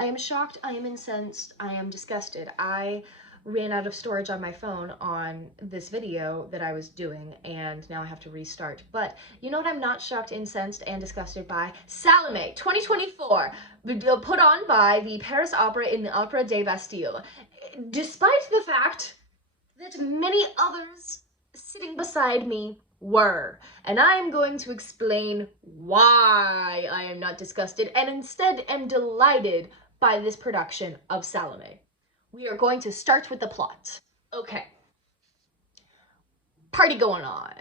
I am shocked, I am incensed, I am disgusted. I ran out of storage on my phone on this video that I was doing, and now I have to restart. But you know what I'm not shocked, incensed, and disgusted by? Salome 2024, put on by the Paris Opera in the Opera de Bastille. Despite the fact that many others sitting beside me were. And I am going to explain why I am not disgusted and instead am delighted by this production of Salome. We are going to start with the plot. Okay. Party going on.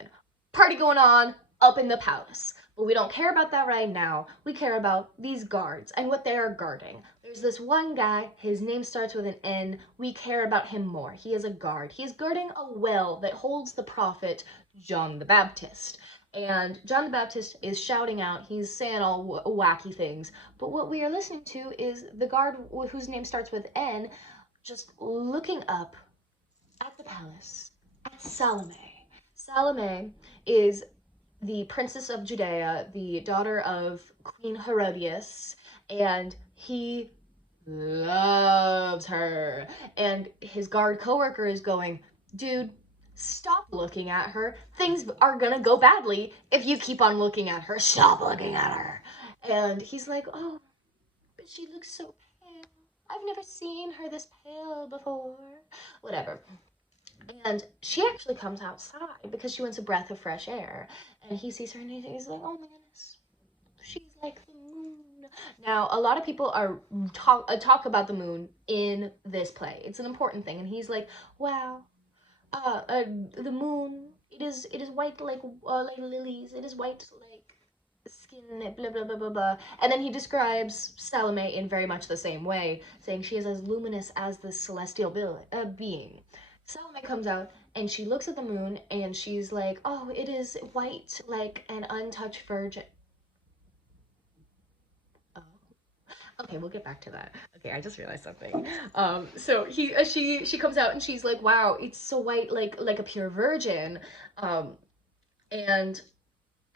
Party going on up in the palace. But we don't care about that right now. We care about these guards and what they are guarding. There's this one guy, his name starts with an N. We care about him more. He is a guard. He is guarding a well that holds the prophet John the Baptist. And John the Baptist is shouting out, he's saying all wacky things. But what we are listening to is the guard whose name starts with N just looking up at the palace, at Salome. Salome is the princess of Judea, the daughter of Queen Herodias, and he loves her. And his guard coworker is going, dude, stop looking at her. Things are gonna go badly if you keep on looking at her. Stop looking at her. And he's like, oh, but she looks so pale. I've never seen her this pale before. Whatever. And she actually comes outside because she wants a breath of fresh air. And he sees her and he's like, oh my goodness, she's like the moon. Now, a lot of people are talk about the moon in this play. It's an important thing. And he's like, wow, the moon, it is white like lilies. It is white like skin, blah, blah, blah, blah, blah. And then he describes Salome in very much the same way, saying she is as luminous as the celestial being. Salome comes out and she looks at the moon and she's like, oh, it is white like an untouched virgin. Oh. Okay, we'll get back to that. Okay, I just realized something. So she comes out and she's like, wow, it's so white like a pure virgin. And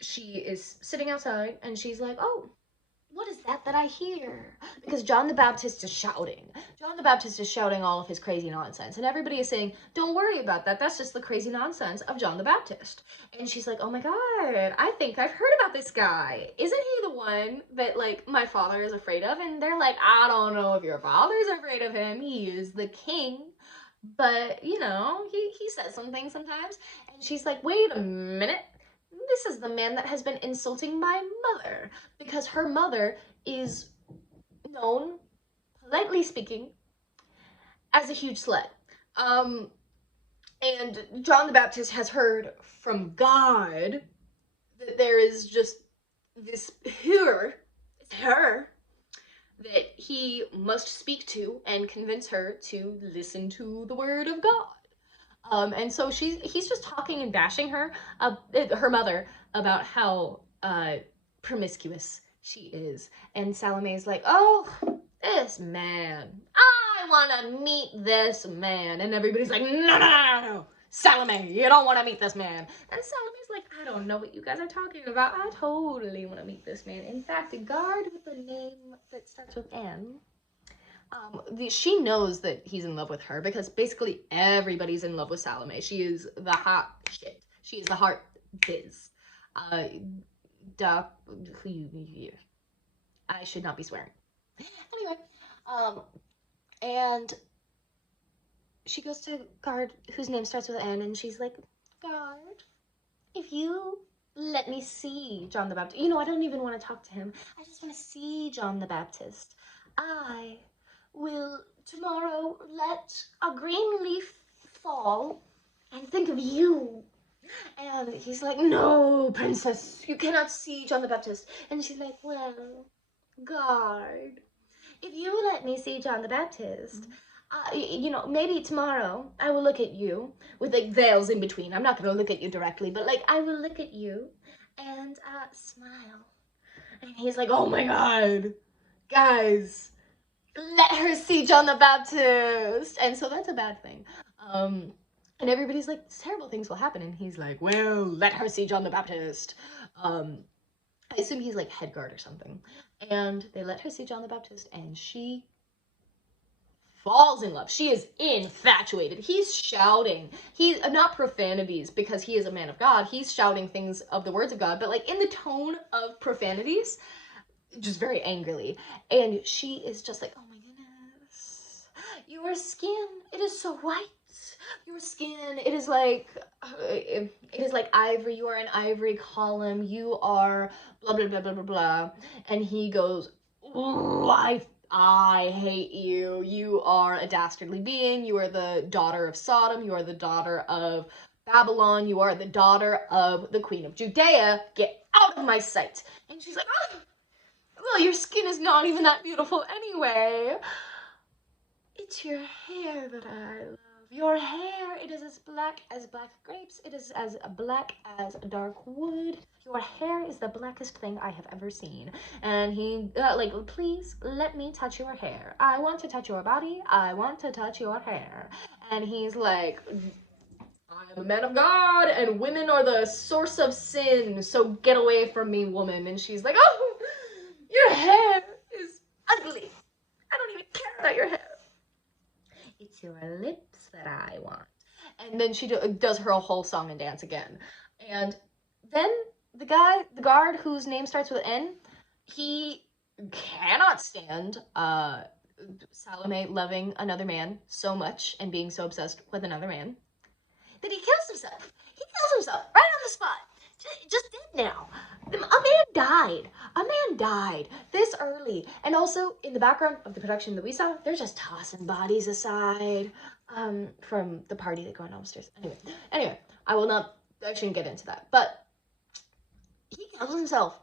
she is sitting outside and she's like, oh, what is that I hear? Because John the Baptist is shouting. John the Baptist is shouting all of his crazy nonsense. And everybody is saying, don't worry about that. That's just the crazy nonsense of John the Baptist. And she's like, oh my God, I think I've heard about this guy. Isn't he the one that like my father is afraid of? And they're like, I don't know if your father's afraid of him. He is the king. But, you know, he says some things sometimes. And she's like, wait a minute. This is the man that has been insulting my mother, because her mother is known, politely speaking, as a huge slut. And John the Baptist has heard from God that there is just this her, that he must speak to and convince her to listen to the word of God. And so he's just talking and bashing her, her mother, about how promiscuous she is. And Salome's like, oh, this man, I want to meet this man. And everybody's like, no, Salome, you don't want to meet this man. And Salome's like, I don't know what you guys are talking about. I totally want to meet this man. In fact, a guard with a name that starts with N, she knows that he's in love with her because basically everybody's in love with Salome. She is the hot shit. She is the heart biz. I should not be swearing. Anyway, and she goes to guard whose name starts with N, and she's like, guard, if you let me see John the Baptist. You know, I don't even want to talk to him. I just want to see John the Baptist. I will tomorrow let a green leaf fall and think of you. And he's like, no, princess, you cannot see John the Baptist. And she's like, well, guard, if you let me see John the Baptist, you know, maybe tomorrow I will look at you with like veils in between. I'm not going to look at you directly, but like I will look at you and smile. And he's like, oh my God, guys, let her see John the Baptist. And so that's a bad thing. And everybody's like, terrible things will happen. And he's like, well, let her see John the Baptist. I assume he's like head guard or something. And they let her see John the Baptist, and she falls in love. She is infatuated. He's shouting. He's not profanities because he is a man of God. He's shouting things of the words of God, but like in the tone of profanities, just very angrily. And she is just like, oh my goodness, your skin, it is so white. Your skin, it is like ivory. You are an ivory column. You are blah blah blah blah blah blah. And he goes, ooh, I hate you. You are a dastardly being. You are the daughter of Sodom. You are the daughter of Babylon. You are the daughter of the Queen of Judea. Get out of my sight. And she's like, oh, well, your skin is not even that beautiful anyway. It's your hair that I love. Your hair, it is as black grapes. It is as black as dark wood. Your hair is the blackest thing I have ever seen. And he, please let me touch your hair. I want to touch your body. I want to touch your hair. And he's like, I am a man of God, and women are the source of sin, so get away from me, woman. And she's like, oh, your hair is ugly. I don't even care about your hair. It's your lips that I want. And then she does her whole song and dance again. And then the guard whose name starts with N, he cannot stand Salome loving another man so much and being so obsessed with another man that he kills himself. He kills himself right on the spot. Just dead now. A man died. A man died this early. And also, in the background of the production that we saw, they're just tossing bodies aside from the party that going on upstairs. Anyway, I shouldn't get into that. But he kills himself.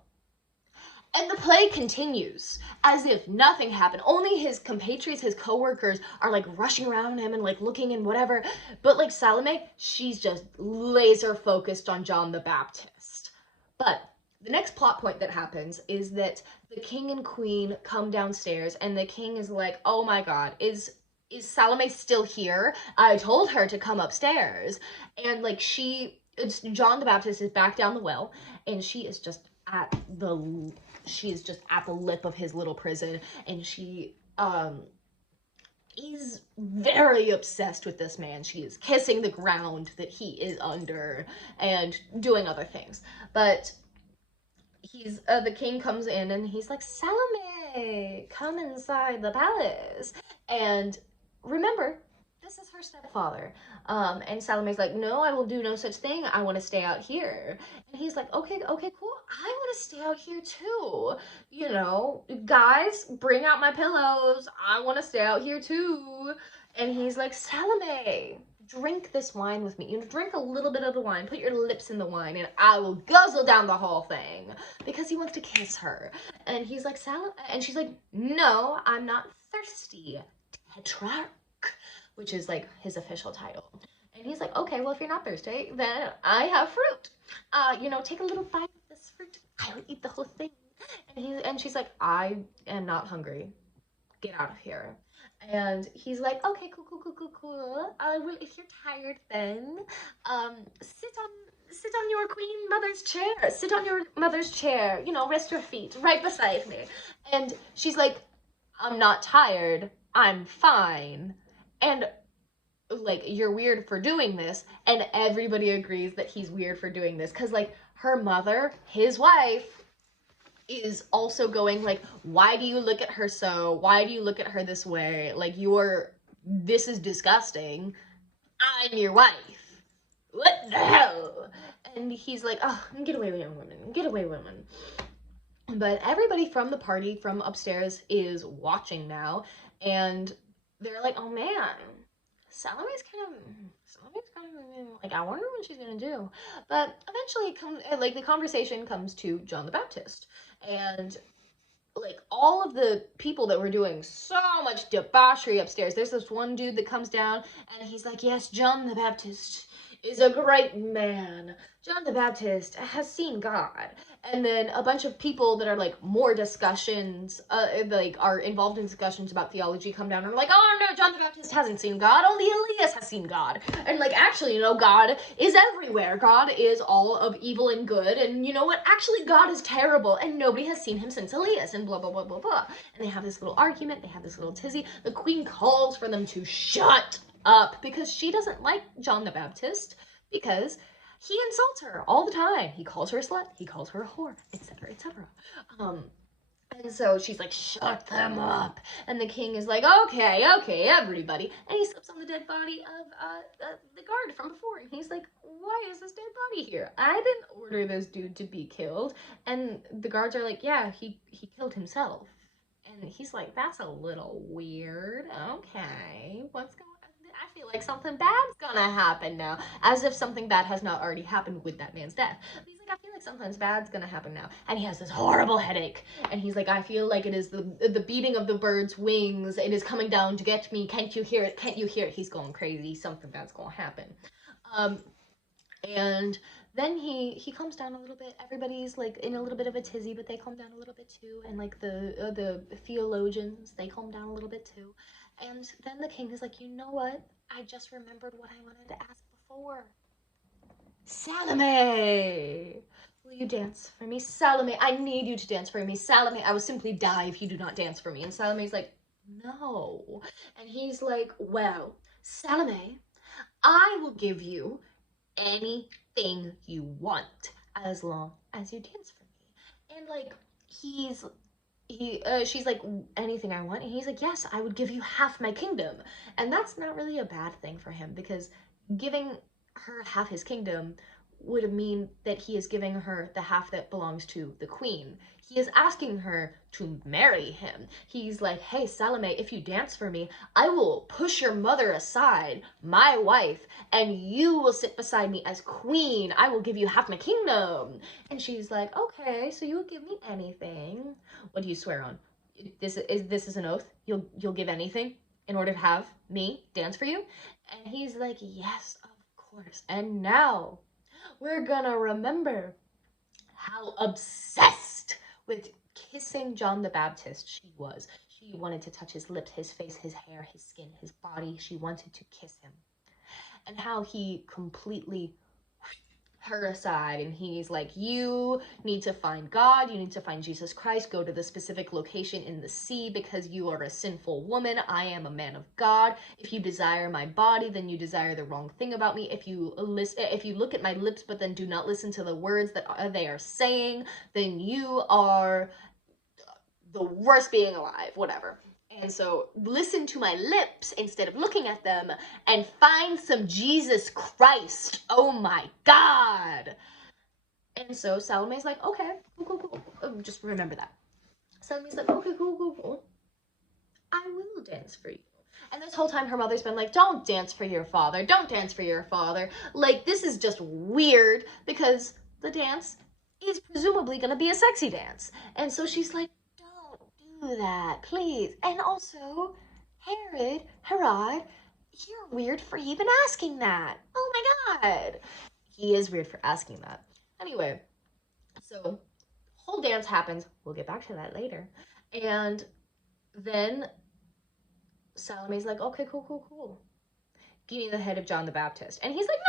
And the play continues as if nothing happened. Only his compatriots, his co-workers are like rushing around him and like looking and whatever. But like Salome, she's just laser focused on John the Baptist. But the next plot point that happens is that the king and queen come downstairs and the king is like, oh my God, is Salome still here? I told her to come upstairs. And like John the Baptist is back down the well and she is just at the lip of his little prison, and she is very obsessed with this man. She is kissing the ground that he is under and doing other things. But the king comes in and he's like, Salome, come inside the palace. And remember, this is her stepfather. And Salome's like, no, I will do no such thing. I want to stay out here. And he's like, okay, cool. I want to stay out here too. You know, guys, bring out my pillows. I want to stay out here too. And he's like, Salome, drink this wine with me. You know, drink a little bit of the wine. Put your lips in the wine and I will guzzle down the whole thing. Because he wants to kiss her. And he's like, and she's like, no, I'm not thirsty. Tetrarch. Which is like his official title. And he's like, okay, well, if you're not thirsty, then I have fruit. Take a little bite of this fruit. I will eat the whole thing. And she's like, I am not hungry. Get out of here. And he's like, okay, cool. I will, if you're tired then, sit on your queen mother's chair. Sit on your mother's chair. Rest your feet right beside me. And she's like, I'm not tired. I'm fine. And like, you're weird for doing this. And everybody agrees that he's weird for doing this. Because like her mother, his wife, is also going like, why do you look at her so? Why do you look at her this way? Like, this is disgusting. I'm your wife. What the hell? And he's like, oh, get away, young women. Get away, women. But everybody from the party from upstairs is watching now. And they're like, oh man, Salome's kind of like, I wonder what she's gonna do. But eventually the conversation comes to John the Baptist. And like all of the people that were doing so much debauchery upstairs, there's this one dude that comes down and he's like, yes, John the Baptist is a great man. John the Baptist has seen God. And then a bunch of people that are like more discussions, like are involved in discussions about theology come down and are like, oh no, John the Baptist hasn't seen God, only Elias has seen God. And like, actually, God is everywhere. God is all of evil and good, and you know what? Actually, God is terrible, and nobody has seen him since Elias, and blah, blah, blah, blah, blah. And they have this little argument, they have this little tizzy. The queen calls for them to shut up because she doesn't like John the Baptist because he insults her all the time. He calls her a slut, he calls her a whore, etc., etc. And so she's like, shut them up. And the king is like, okay, everybody. And he slips on the dead body of the guard from before. And he's like, why is this dead body here? I didn't order this dude to be killed. And the guards are like, yeah, he killed himself. And he's like, that's a little weird. Okay, what's going on? I feel like something bad's gonna happen now. As if something bad has not already happened with that man's death. But he's like, I feel like something bad's gonna happen now. And he has this horrible headache. And he's like, I feel like it is the beating of the bird's wings. It is coming down to get me. Can't you hear it? Can't you hear it? He's going crazy. Something bad's gonna happen. And then he calms down a little bit. Everybody's like in a little bit of a tizzy, but they calm down a little bit too. And like the theologians, they calm down a little bit too. And then the king is like, you know what? I just remembered what I wanted to ask before. Salome! Will you dance for me? Salome, I need you to dance for me. Salome, I will simply die if you do not dance for me. And Salome's like, no. And he's like, well, Salome, I will give you anything you want as long as you dance for me. And like, she's like, anything I want? And he's like, yes, I would give you half my kingdom. And that's not really a bad thing for him, because giving her half his kingdom would mean that he is giving her the half that belongs to the queen. He is asking her to marry him. He's like, hey, Salome, if you dance for me, I will push your mother aside, my wife, and you will sit beside me as queen. I will give you half my kingdom. And she's like, okay, so you will give me anything. What do you swear on? This is an oath? You'll give anything in order to have me dance for you? And he's like, yes, of course. And now we're gonna remember how obsessed with kissing John the Baptist she was. She wanted to touch his lips, his face, his hair, his skin, his body. She wanted to kiss him. And how he completely her aside, and he's like, you need to find God, you need to find Jesus Christ, go to the specific location in the sea because you are a sinful woman. I am a man of God. If you desire my body, then you desire the wrong thing about me. If you look at my lips but then do not listen to the words that they are saying, then you are the worst being alive, whatever. And so listen to my lips instead of looking at them and find some Jesus Christ. Oh my God. And so Salome's like, okay, cool. Just remember that. Salome's like, okay, cool. I will dance for you. And this whole time her mother's been like, don't dance for your father. Don't dance for your father. Like, this is just weird because the dance is presumably going to be a sexy dance. And so she's like, do that, please. And also, Herod, you're weird for even asking that. Oh my God. He is weird for asking that. Anyway, so whole dance happens. We'll get back to that later. And then Salome's like, okay, cool. Give me the head of John the Baptist. And he's like,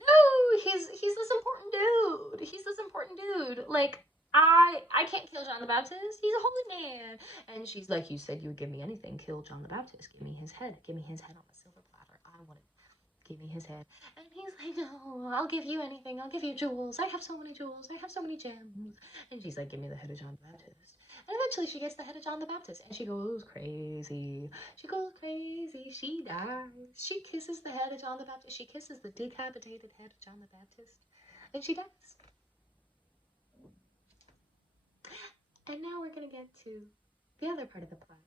no, he's this important dude. He's this important dude. Like, I can't kill John the Baptist. He's a holy man. And she's like, you said you would give me anything. Kill John the Baptist. Give me his head. Give me his head on a silver platter. I want it. Give me his head. And he's like, no, I'll give you anything. I'll give you jewels. I have so many jewels. I have so many gems. And she's like, give me the head of John the Baptist. And eventually she gets the head of John the Baptist. And she goes crazy. She goes crazy. She dies. She kisses the head of John the Baptist. She kisses the decapitated head of John the Baptist. And she dies. And now we're going to get to the other part of the plot.